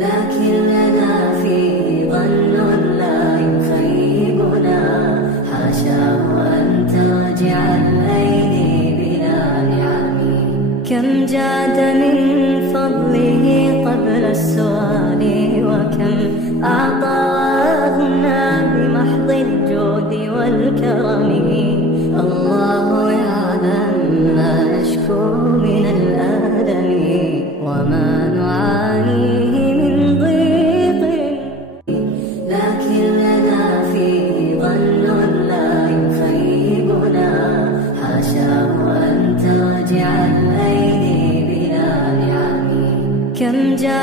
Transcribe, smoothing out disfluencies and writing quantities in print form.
لكن لنا فيه ظن لا يخيبنا، حاشاه أن ترجع الأيدي بلا نعم. كم جاد من فضله قبل السؤال، وكم أعطى وأغنى بمحض الجود والكرم. الله يعلم ما نشكو من الألم، وما نعانيه من ضيق، لكن لنا فيه ظن لا يخيبنا، حاشاه أن ترجع الأيدي بلا نعم. كم جاء